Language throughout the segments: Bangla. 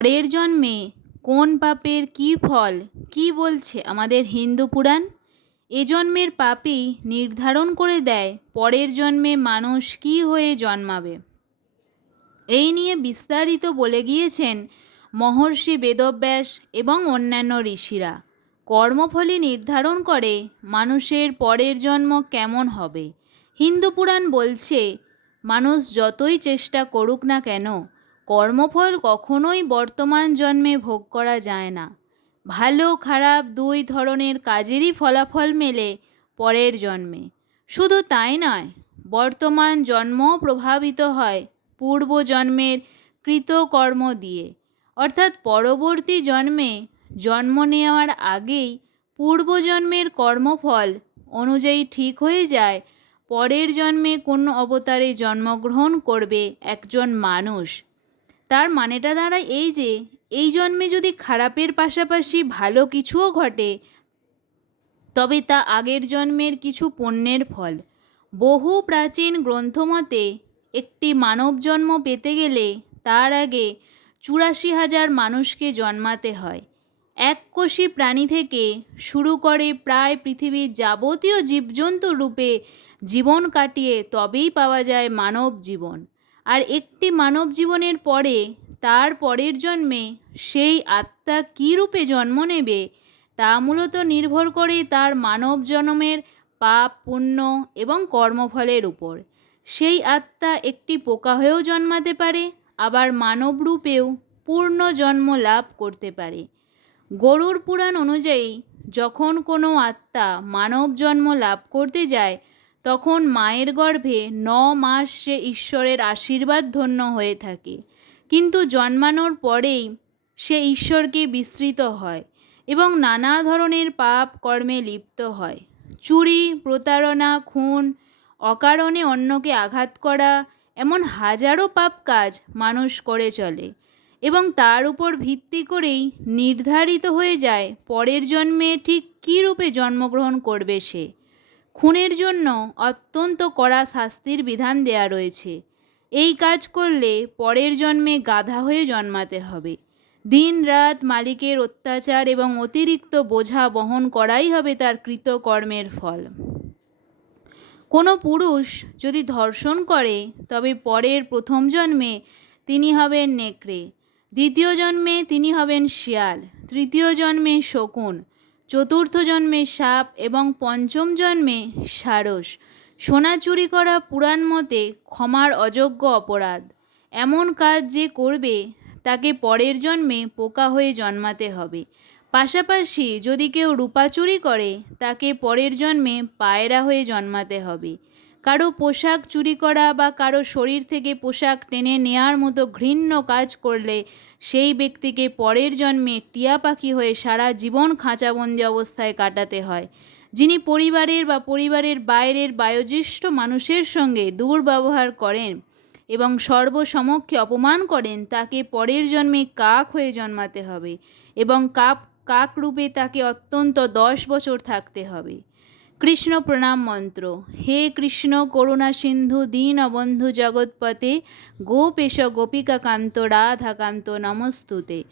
পরের জন্মে কোন পাপের কী ফল, কী বলছে আমাদের হিন্দু পুরাণ? এ জন্মের পাপই নির্ধারণ করে দেয়, পরের জন্মে মানুষ কী হয়ে জন্মাবে? এই নিয়ে বিস্তারিত বলে গিয়েছেন মহর্ষি বেদব্যাস এবং অন্যান্য ঋষিরা। কর্মফলই নির্ধারণ করে মানুষের পরের জন্ম কেমন হবে। হিন্দু পুরাণ বলছে, মানুষ যতই চেষ্টা করুক না কেন কর্মফল কখনোই বর্তমান জন্মে ভোগ করা যায় না। ভালো, খারাপ দুই ধরনের কাজেরই ফলাফল মেলে পরের জন্মে। শুধু তাই নয়, বর্তমান জন্মও প্রভাবিত হয় পূর্বজন্মের কৃতকর্ম দিয়ে। অর্থাৎ পরবর্তী জন্মে জন্ম নেওয়ার আগেই পূর্বজন্মের কর্মফল অনুযায়ী ঠিক হয়ে যায়, পরের জন্মে কোন অবতারে জন্মগ্রহণ করবে একজন মানুষ। তার মানেটা দাঁড়ায় এই যে, এই জন্মে যদি খারাপের পাশাপাশি ভালো কিছুও ঘটে, তবে তা আগের জন্মের কিছু পুণ্যের ফল। বহু প্রাচীন গ্রন্থমতে একটি মানব জন্ম পেতে গেলে তার আগে চুরাশি হাজার মানুষকে জন্মাতে হয়। এককোষী প্রাণী থেকে শুরু করে প্রায় পৃথিবীর যাবতীয় জীবজন্তু রূপে জীবন কাটিয়ে তবেই পাওয়া যায় মানব জীবন। আর একটি মানব জীবনের পরে, তার পরের জন্মে সেই আত্মা কী রূপে জন্ম নেবে, তা মূলত নির্ভর করে তার মানব জন্মের পাপ, পুণ্য এবং কর্মফলের উপর। সেই আত্মা একটি পোকা হয়েও জন্মাতে পারে, আবার মানব রূপেও পূর্ণ জন্ম লাভ করতে পারে। গরুর পুরাণ অনুযায়ী, যখন কোনো আত্মা মানব জন্ম লাভ করতে যায় তখন মায়ের গর্ভে ন মাস সে ঈশ্বরের আশীর্বাদ ধন্য হয়ে থাকে। কিন্তু জন্মানোর পরেই সে ঈশ্বরকে বিস্তৃত হয় এবং নানা ধরনের পাপ কর্মে লিপ্ত হয়। চুরি, প্রতারণা, খুন, অকারণে অন্যকে আঘাত করা এমন হাজারো পাপ কাজ মানুষ করে চলে এবং তার উপর ভিত্তি করেই নির্ধারিত হয়ে যায় পরের জন্মে ঠিক কী রূপে জন্মগ্রহণ করবে সে। খুনের জন্য অত্যন্ত কড়া শাস্তির বিধান দেয়া রয়েছে। এই কাজ করলে পরের জন্মে গাধা হয়ে জন্মাতে হবে। দিন রাত মালিকের অত্যাচার এবং অতিরিক্ত বোঝা বহন করাই হবে তার কৃতকর্মের ফল। কোনো পুরুষ যদি ধর্ষণ করে, তবে পরের প্রথম জন্মে তিনি হবেন নেকড়ে, দ্বিতীয় জন্মে তিনি হবেন শিয়াল, তৃতীয় জন্মে শকুন চতুর্থ জন্মে সাপ এবং পঞ্চম জন্মে সারস। সোনা চুরি করা পুরাণ মতে ক্ষমার অযোগ্য অপরাধ। এমন কাজ যে করবে, তাকে পরের জন্মে পোকা হয়ে জন্মাতে হবে। পাশাপাশি যদি কেউ রূপা চুরি করে, তাকে পরের জন্মে পায়রা হয়ে জন্মাতে হবে। কারও পোশাক চুরি করা বা কারও শরীর থেকে পোশাক টেনে নেওয়ার মতো ঘৃণ্য কাজ করলে, সেই ব্যক্তিকে পরের জন্মে টিয়া পাখি হয়ে সারা জীবন খাঁচাবন্দি অবস্থায় কাটাতে হয়। যিনি পরিবারের বা পরিবারের বাইরের বায়োজ্যেষ্ঠ মানুষের সঙ্গে দুর্ব্যবহার করেন এবং সর্বসমক্ষে অপমান করেন, তাকে পরের জন্মে কাক হয়ে জন্মাতে হবে এবং কাক কাক রূপে তাকে অত্যন্ত দশ বছর থাকতে হবে। কৃষ্ণ প্রণাম মন্ত্র, হে কৃষ্ণ, করুণা সিন্ধু, দীন অবন্ধু জগৎপতে গোপেশ গোপিকা কান্ত রাধাকান্ত নমস্তুতে।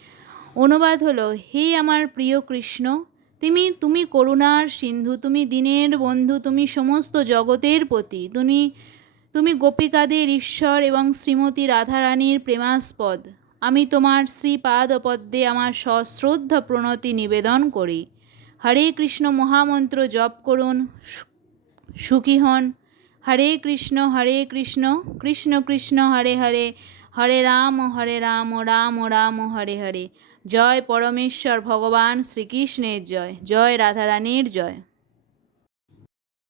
অনুবাদ হলো, হে আমার প্রিয় কৃষ্ণ, তুমি তুমি করুণার সিন্ধু, তুমি দিনের বন্ধু, তুমি সমস্ত জগতের প্রতি, তুমি তুমি গোপিকাদের ঈশ্বর এবং শ্রীমতী রাধারানীর প্রেমাস্পদ। আমি তোমার শ্রীপাদপদ্মে আমার সশ্রদ্ধ প্রণতি নিবেদন করি। হরে কৃষ্ণ মহামন্ত্র জপ করুন, সুখী হন। হরে কৃষ্ণ হরে কৃষ্ণ কৃষ্ণ কৃষ্ণ, হরে হরে। হরে রাম হরে রাম রাম রাম, হরে হরে। জয় পরমেশ্বর, ভগবান শ্রীকৃষ্ণের জয়। জয় রাধারানীর জয়।